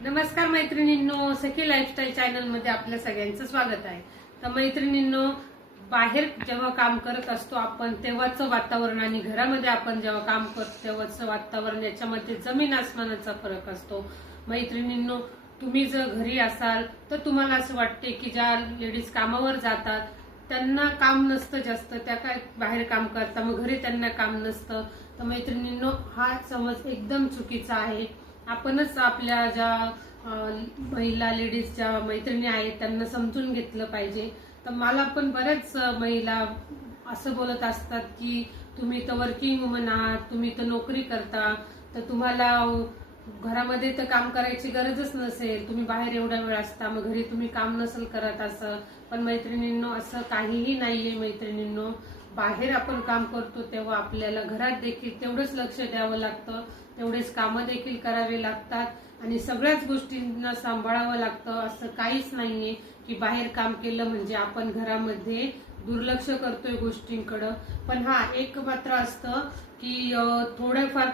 नमस्कार मैत्रिणींनो, सखी lifestyle channel मध्ये आपल्या सगळ्यांचं स्वागत आहे। तर मैत्रिणींनो, बाहेर जेव्हा काम करत असतो आपण तेव्हाचं वातावरण आणि घरामध्ये आपण जेव्हा काम करतो तेव्हाचं वातावरण याच्यामध्ये जमीन आसमानाचा फरक असतो। मैत्रिणींनो, तुम्ही जर घरी असाल तर तुम्हाला असं वाटते की ज्या लेडीज कामावर जातात त्यांना काम नसतं जास्त, त्या काय बाहेर काम करतात मग घरी त्यांना काम नसतं। तर मैत्रिणींनो, हा समज एकदम चुकीचा आहे। आपणच आपल्या ज्या महिला लेडीज ज्या मैत्रिणी आहेत त्यांना समजून घेतलं पाहिजे। तर मला पण बरेच महिला असं बोलत असतात की तुम्ही तर वर्किंग वुमन आहात, तुम्ही तर नोकरी करता, तर तुम्हाला घरामध्ये तर काम करायची गरजच नसेल, तुम्ही बाहेर एवढा वेळ असता मग घरी तुम्ही काम नसेल करत असं। पण मैत्रिणींनो, असं काहीही नाहीये। मैत्रिणींनो, बाहेर आपण काम करतो तेव्हा आपल्याला घरात देखील तेवढंच लक्ष द्यावं लागतं, तेवढेच कामं देखील करावे लागतात आणि सगळ्याच गोष्टींना सांभाळावं लागतं। असं काहीच नाहीये की बाहेर काम केलं म्हणजे आपण घरामध्ये दुर्लक्ष करतोय गोष्टींकडं। पण हा एक मात्र असतं की थोड्याफार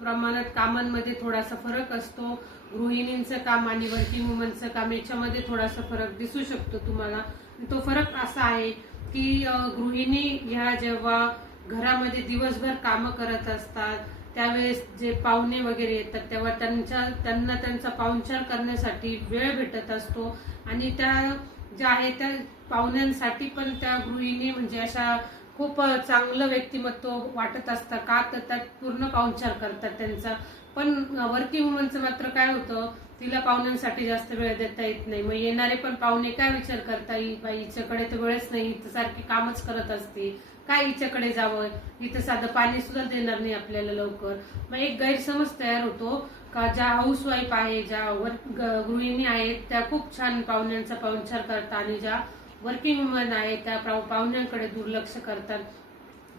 प्रमाणात कामांमध्ये थोडासा फरक असतो। गृहिणींचं काम आणि वर्किंग वुमनचं काम याच्यामध्ये थोडासा फरक दिसू शकतो तुम्हाला। तो फरक असा आहे की गृहिणी ह्या जेव्हा घरामध्ये दिवसभर कामं करत असतात त्यावेळेस जे पाहुणे वगैरे येतात तेव्हा त्यांना त्यांचा पाहुणचार करण्यासाठी वेळ भेटत असतो आणि त्या ज्या आहेत त्या पाहुण्यांसाठी पण त्या गृहिणी म्हणजे अशा खूप चांगलं व्यक्तिमत्व वाटत असतं का, तर त्यात पूर्ण पाहुणचार करतात त्यांचा। पण वर्किंग वुमनचं मात्र काय होतं, तिला पाहुण्यांसाठी जास्त वेळ देता येत नाही। मग येणारे पण पाहुणे काय विचार करता येईल, बाई हिच्याकडे तर वेळच नाही, तर सारखी कामच करत असते, काय हिच्याकडे जावं, इथं साधं पाणी सुद्धा देणार नाही आपल्याला लवकर। मग एक गैरसमज तयार होतो का ज्या हाऊसवाईफ आहे, ज्या गृहिणी आहेत त्या खूप छान पाहुण्यांचा पाहुणचार करतात आणि ज्या वर्किंग वुमन आहेत त्या पाहुण्यांकडे दुर्लक्ष करतात।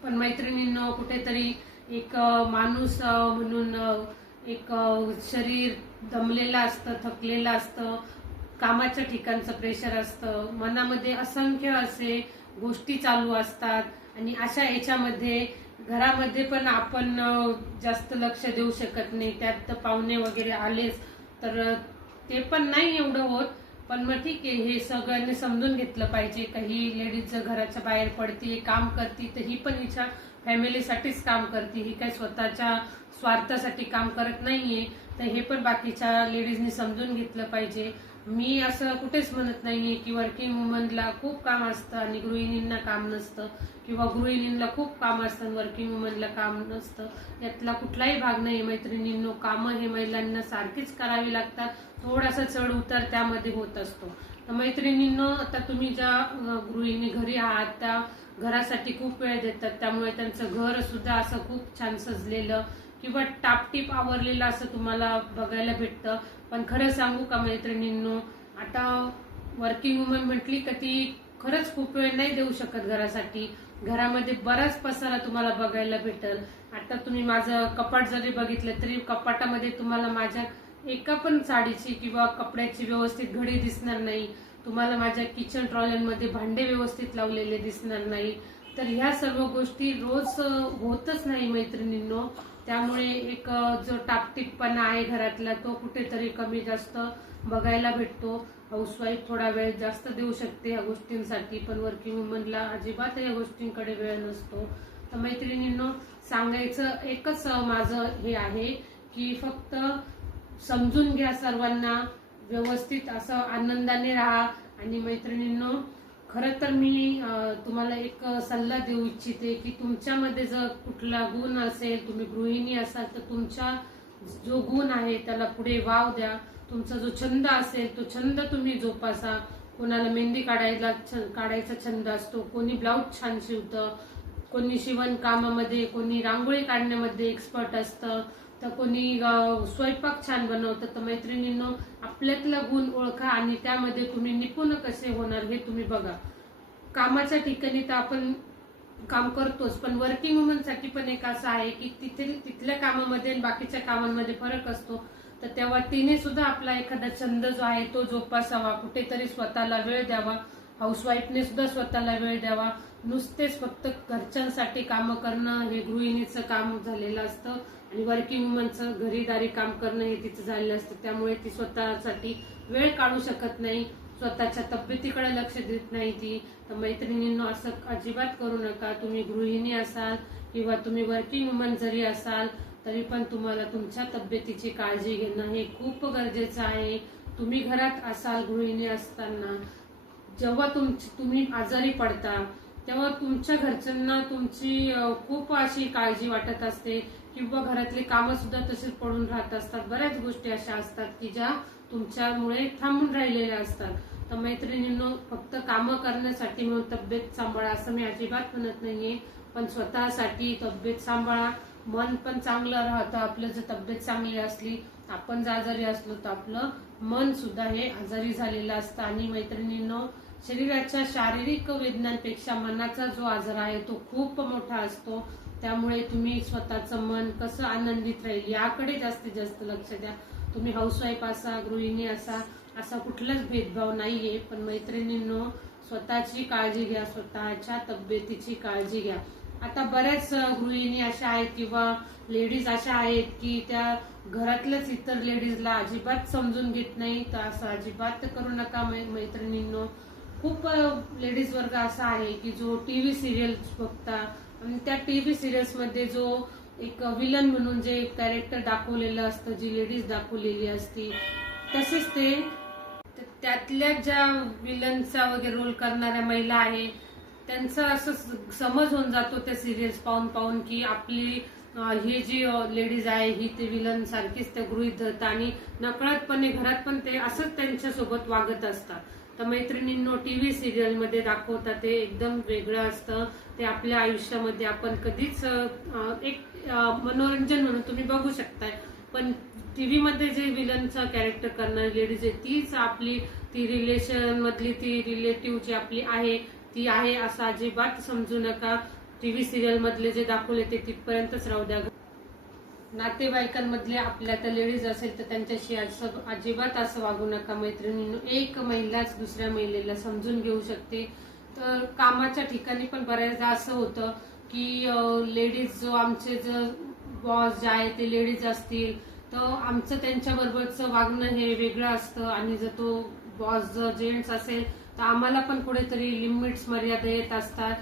पण मैत्रिणींनो, कुठेतरी एक माणूस म्हणून एक शरीर दमलेलं असतं, थकलेलं असतं, कामाच्या ठिकाणचं प्रेशर असतं, मनामध्ये असंख्य असे गोष्टी चालू असतात आणि अशा याच्यामध्ये घरामध्ये पण आपण जास्त लक्ष देऊ शकत नाही। त्यात पाहुणे वगैरे आलेच तर ते पण नाही एवढं होत। पण मग ठीक आहे, हे सगळ्यांनी समजून घेतलं पाहिजे। काही लेडीज जर घराच्या बाहेर पडते काम करते तर ही पण हिच्या फॅमिलीसाठीच काम करते, ही काही स्वतःच्या स्वार्थासाठी काम करत नाहीये। तर हे पण बाकीच्या लेडीजनी समजून घेतलं पाहिजे। मी असं कुठेच म्हणत नाहीये की वर्किंग वुमनला खूप काम असतं आणि गृहिणींना काम नसतं, किंवा गृहिणींना खूप काम असतं आणि वर्किंग वुमनला काम नसतं, यातला कुठलाही भाग नाही मैत्रिणींनो। कामं हे महिलांना सारखीच करावी लागतात, थोडासा चढ उतार त्यामध्ये होत असतो। तर मैत्रिणींनो, आता तुम्ही ज्या गृहिणी घरी आहात त्या घरासाठी खूप वेळ देतात, त्यामुळे त्यांचं घर सुद्धा असं खूप छान सजलेलं किंवा टापटीप आवरलेलं असं तुम्हाला बघायला भेटतं। पण खरं सांगू का मैत्रिणींनो, आता वर्किंग वुमन म्हटली का ती खरंच खूप वेळ नाही देऊ शकत घरासाठी। घरामध्ये बराच पसारा तुम्हाला बघायला भेटेल। आता तुम्ही माझं कपाट जरी बघितलं तरी कपाटामध्ये तुम्हाला माझ्या एका पण साडीची किंवा कपड्याची व्यवस्थित घडी दिसणार नाही, तुम्हाला माझ्या किचन ट्रॉल्यांमध्ये भांडे व्यवस्थित लावलेले दिसणार नाही। तर ह्या सर्व गोष्टी रोज होतच नाही मैत्रिणींनो। त्यामुळे एक जो टापटीपपणा आहे घरातला तो कुठेतरी कमी जास्त बघायला भेटतो। हाऊसवाईफ थोडा वेळ जास्त देऊ शकते ह्या गोष्टींसाठी, पण वर्किंग वुमनला अजिबात या गोष्टींकडे वेळ नसतो। तर मैत्रिणींनो, सांगायचं एकच माझं हे आहे की फक्त समजून घ्या सर्वांना, व्यवस्थित असं आनंदाने राहा। आणि मैत्रिणींनो, खरं तर मी तुम्हाला एक सल्ला देऊ इच्छिते की तुमच्यामध्ये जर कुठला गुण असेल, तुम्ही गृहिणी असाल तर तुमचा जो गुण आहे त्याला पुढे वाव द्या। तुमचा जो छंद असेल तो छंद तुम्ही जोपासा। कोणाला मेहंदी काढायचा छंद असतो, कोणी ब्लाऊज छान शिवतं, कोणी शिवण कामामध्ये, कोणी रांगोळी काढण्यामध्ये एक्सपर्ट असतं, तर कोणी स्वयंपाक छान बनवतं। तर मैत्रिणींनो, आपल्यातला गुण ओळखा आणि त्यामध्ये तुम्ही निपुण कसे होणार हे तुम्ही बघा। कामाच्या ठिकाणी तर आपण काम करतोच, पण वर्किंग वुमनसाठी पण एक असं आहे की तिथल्या कामामध्ये आणि बाकीच्या कामांमध्ये फरक असतो। तर तेव्हा तिने सुद्धा आपला एखादा छंद जो आहे तो जोपासावा, कुठेतरी स्वतःला वेळ द्यावा। हाऊसवाईफने सुद्धा स्वतःला वेळ द्यावा। नुसतेच फक्त घरच्यांसाठी कामं करणं हे गृहिणीचं काम झालेलं असतं आणि वर्किंग वुमनचं घरीदारी काम करणं हे तिचं झालेलं असतं. त्यामुळे ती स्वतःसाठी वेळ काढू शकत नाही, स्वतःच्या तब्येतीकडे लक्ष देत नाही ती. तर मैत्रिणींनो, असं अजिबात करू नका. तुम्ही गृहिणी असाल किंवा तुम्ही वर्किंग वुमन जरी असाल तरी पण तुम्हाला तुमच्या तब्येतीची काळजी घेणं हे खूप गरजेचं आहे. तुम्ही घरात असाल गृहिणी असताना, जेव्हा तुम्ही आजारी पडता तेव्हा तुमच्या घरच्यांना तुमची खूप अशी काळजी वाटत असते किंवा घरातली कामं सुद्धा तशीच पडून राहत असतात. बऱ्याच गोष्टी अशा असतात की ज्या तुमच्यामुळे थांबून राहिलेल्या असतात. तर मैत्रिणींनो, फक्त कामं करण्यासाठी म्हणून तब्येत सांभाळा असं मी अजिबात म्हणत नाहीये, पण स्वतःसाठी तब्येत सांभाळा. मन पण चांगलं राहतं आपलं जर तब्येत चांगली असली. आपण जर आजारी असलो तर आपलं मन सुद्धा हे आजारी झालेलं असतं. आणि मैत्रिणींनो, शरीराच्या शारीरिक वेदनांपेक्षा मनाचा जो आजार आहे तो खूप मोठा असतो. त्यामुळे तुम्ही स्वतःचं मन कसं आनंदित राहील याकडे जास्तीत जास्त लक्ष द्या. तुम्ही हाऊसवाईफ असा, गृहिणी असा कुठलाच भेदभाव नाहीये. पण मैत्रिणींनो, स्वतःची काळजी घ्या, स्वतःच्या तब्येतीची काळजी घ्या. आता बऱ्याच गृहिणी अशा आहेत किंवा लेडीज अशा आहेत की त्या घरातल्याच इतर लेडीजला अजिबात समजून घेत नाही. तर असं अजिबात करू नका मैत्रिणींनो. खूप लेडीज वर्ग असा आहे की जो टीव्ही सिरियल्स बघता आणि त्या टीव्ही सिरियल्स मध्ये जो एक विलन म्हणून जे कॅरेक्टर दाखवलेलं असतं, जी लेडीज दाखवलेली असती, तसेच ते त्यातल्या ज्या विलनचा वगैरे रोल करणाऱ्या महिला आहे त्यांचा असं समज होऊन जातो त्या सिरियल्स पाहून पाहून की आपली ही जी लेडीज आहे ही ते विलन सारखीच त्या गृहीत धरतात आणि नकळतपणे घरात पण ते असंच त्यांच्यासोबत वागत असतात. तर मैत्रिणींनो, टीव्ही सिरियल मध्ये दाखवतात ते एकदम वेगळं असतं. ते आपल्या आयुष्यामध्ये आपण कधीच एक मनोरंजन म्हणून तुम्ही बघू शकताय, पण टीव्ही मध्ये जे विलनचं कॅरेक्टर करणारी लेडीज आहे तीच आपली ती रिलेशन मधली ती रिलेटिव्ह जी आपली आहे ती आहे असं अजिबात समजू नका. टीव्ही सिरियल मधले जे दाखवले ते तिथपर्यंतच राहू द्या. नातेवाईकांमधले आपल्या त्या लेडीज असेल तर त्यांच्याशी अजिबात असं वागू नका. मैत्रिणींनो, एक महिलाच दुसऱ्या महिलेला समजून घेऊ शकते. तर कामाच्या ठिकाणी पण बऱ्याचदा असं होतं की लेडीज जो आमचे जर बॉस जे आहे ते लेडीज असतील तर आमचं त्यांच्या बरोबरचं वागणं हे वेगळं असतं आणि जर तो बॉस जर जेंट्स असेल तर आम्हाला पण कुठेतरी लिमिट्स मर्यादा येत असतात.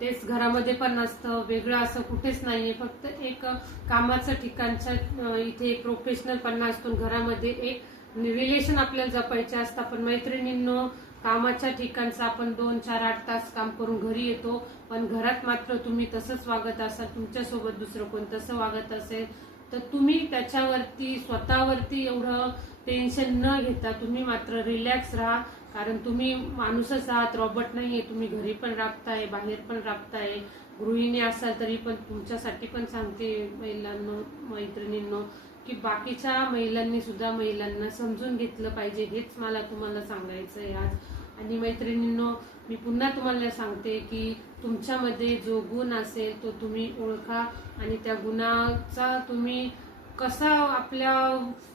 तेच घरामध्ये पण नसतं, वेगळं असं कुठेच नाहीये. फक्त एक कामाचं ठिकाणच्या इथे एक प्रोफेशनलपणा असतो, घरामध्ये एक रिलेशन आपल्याला जपायचे असतात. पण मैत्रिणींनो, कामाच्या ठिकाणचं आपण 2, 4, 8 तास काम करून घरी येतो, पण घरात मात्र तुम्ही तसंच वागत असाल, तुमच्यासोबत दुसरं कोण तसं वागत असेल तर तुम्ही त्याच्यावरती स्वतःवरती एवढं टेन्शन न घेता तुम्ही मात्र रिलॅक्स राहा. कारण तुम्ही माणूसच आहात, रॉबोट नाहीये. तुम्ही घरी पण राबताय, बाहेर पण राबताय. गृहिणी असाल तरी पण तुमच्यासाठी पण सांगते महिलांनो, मैत्रिणींनो, की बाकीच्या महिलांनी सुद्धा महिलांना समजून घेतलं पाहिजे. हेच मला तुम्हाला सांगायचं आहे आज. आणि मैत्रिणींनो, मी पुन्हा तुम्हाला सांगते की तुमच्यामध्ये जो गुण असेल तो तुम्ही ओळखा आणि त्या गुणाचा तुम्ही कसा आपल्या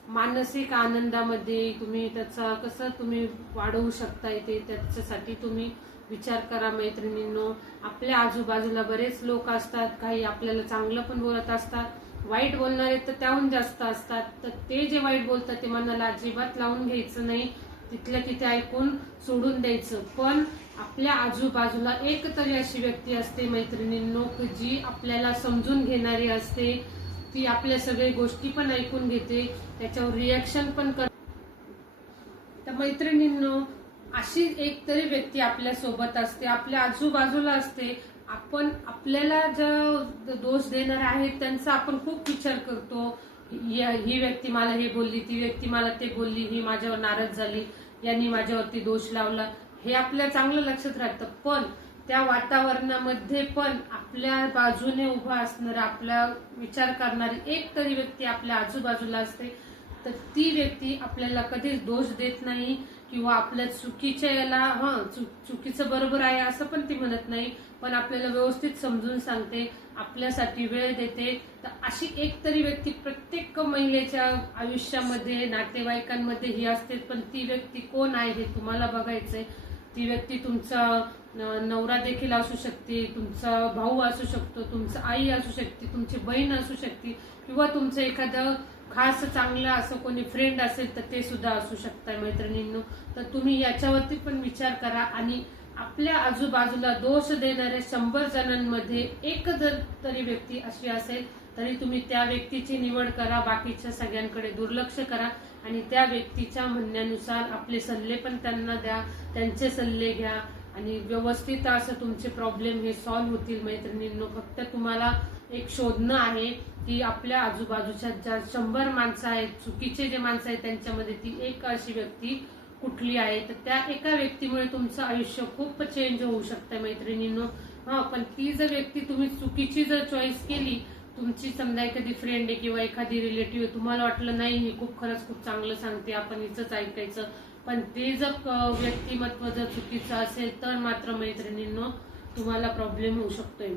मानसिक आनंदामध्ये तुम्ही त्याचा कसं तुम्ही वाढवू शकता येते त्याच्यासाठी तुम्ही विचार करा. मैत्रिणींनो, आपल्या आजूबाजूला बरेच लोक असतात, काही आपल्याला चांगलं पण बोलत असतात, वाईट बोलणारे तर त्याहून जास्त असतात. तर ते जे वाईट बोलतात ते मनाला अजिबात लावून घ्यायचं नाही, तिथल्या तिथे ऐकून सोडून द्यायचं. पण आपल्या आजूबाजूला एक तरी अशी व्यक्ती असते मैत्रिणींनो जी आपल्याला समजून घेणारी असते, ती आपल्या सगळ्या गोष्टी पण ऐकून घेते, त्याच्यावर रिॲक्शन पण करते. तर मैत्रिणींनो, अशी एक तरी व्यक्ती आपल्या सोबत असते, आपल्या आजूबाजूला असते. आपण आपल्याला ज्या दोष देणारे आहेत त्यांचा आपण खूप विचार करतो. ही व्यक्ती मला हे बोलली, ती व्यक्ती मला ते बोलली, ही माझ्यावर नाराज झाली, यांनी माझ्यावरती दोष लावला, हे आपल्या चांगलं लक्षात राहतं. पण त्या वातावरणामध्ये पण आपल्या बाजूने उभा असणार, आपला विचार करणारी एक तरी व्यक्ती आपल्या आजूबाजूला असते. तर ती व्यक्ती आपल्याला कधीच दोष देत नाही किंवा आपल्या चुकीच्या याला चुकीचं बरोबर आहे असं पण ती म्हणत नाही, पण आपल्याला व्यवस्थित समजून सांगते, आपल्यासाठी वेळ देते. तर अशी एक तरी व्यक्ती प्रत्येक महिलेच्या आयुष्यामध्ये, नातेवाईकांमध्ये ही असते. पण ती व्यक्ती कोण आहे हे तुम्हाला बघायचंय. ती व्यक्ती तुमचा नवरा देखील असू शकते, तुमचा भाऊ असू शकतो, तुमचं आई असू शकते, तुमची बहीण असू शकते, किंवा तुमचं एखादं खास चांगलं असं कोणी फ्रेंड असेल तर ते सुद्धा असू शकतं मैत्रिणींनो. तर तुम्ही याच्यावरती पण विचार करा आणि आपल्या आजूबाजूला दोष देणाऱ्या 100 जणांमध्ये एक जर तरी व्यक्ती अशी असेल तरी तुम्ही त्या व्यक्तीची निवड करा, बाकीच्या सगळ्यांकडे दुर्लक्ष करा आणि त्या व्यक्तीच्या म्हणण्यानुसार आपले सल्ले पण त्यांना द्या, त्यांचे सल्ले घ्या आणि व्यवस्थित असं तुमचे प्रॉब्लेम हे सॉल्व्ह होतील मैत्रिणींनो. फक्त तुम्हाला एक शोधणं आहे की आपल्या आजूबाजूच्या ज्या 100 माणसं आहेत, चुकीचे जे माणसं आहेत, त्यांच्यामध्ये ती एक अशी व्यक्ती कुठली आहे. तर त्या एका व्यक्तीमुळे तुमचं आयुष्य खूप चेंज होऊ शकतं मैत्रिणींनो. पण ती जर व्यक्ती तुम्ही चुकीची जर चॉईस केली, तुमची समजा एखादी फ्रेंड आहे किंवा एखादी रिलेटिव्ह आहे, तुम्हाला वाटलं नाही ही खरंच खूप चांगलं सांगते, आपण हिचंच ऐकायचं, पण ते जर व्यक्तिमत्व जर चुकीचं असेल तर मात्र मैत्रिणींनो तुम्हाला प्रॉब्लेम होऊ शकतोय.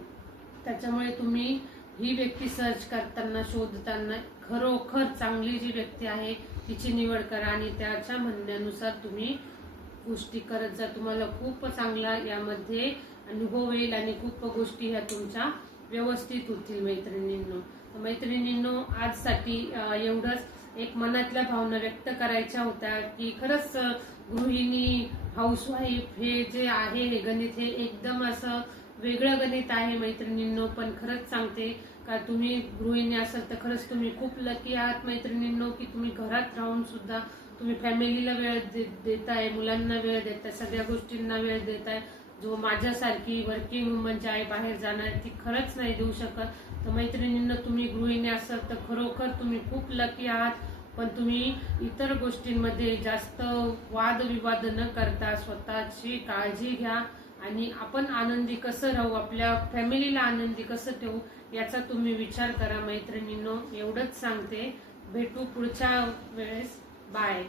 त्याच्यामुळे तुम्ही ही व्यक्ती सर्च करताना, शोधताना खरोखर चांगली जी व्यक्ती आहे तिची निवड करा आणि त्याच्या म्हणण्यानुसार तुम्ही गोष्टी करत जा. तुम्हाला खूप चांगला यामध्ये अनुभव येईल आणि खूप गोष्टी ह्या तुमच्या व्यवस्थित होतील मैत्रिणींनो. मैत्रिणींनो आजसाठी एवढंच. एक मनातल्या भावना व्यक्त करायच्या होत्या की खरंच गृहिणी, हाऊसवाईफ हे जे आहे हे गणित हे एकदम असं वेगळं गणित आहे मैत्रिणींनो. पण खरंच सांगते का तुम्ही गृहिणी असाल तर खरंच तुम्ही खूप लकी आहात मैत्रिणींनो की तुम्ही घरात राहून सुद्धा तुम्ही फॅमिलीला वेळ देताय, मुलांना वेळ देताय, सगळ्या गोष्टींना वेळ देताय. जो माझ्यासारखी वर्किंग वुमन जी आहे बाहेर जाणार ती खरंच नाही देऊ शकत. तर मैत्रिणींना तुम्ही गृहिणी असाल तर खरोखर तुम्ही खूप लकी आहात. पण तुम्ही इतर गोष्टींमध्ये जास्त वादविवाद न करता स्वतःची काळजी घ्या आणि आपण आनंदी कसं राहू, आपल्या फॅमिलीला आनंदी कसं ठेवू याचा तुम्ही विचार करा मैत्रिणींनो. एवढंच सांगते. भेटू पुढच्या वेळेस. बाय.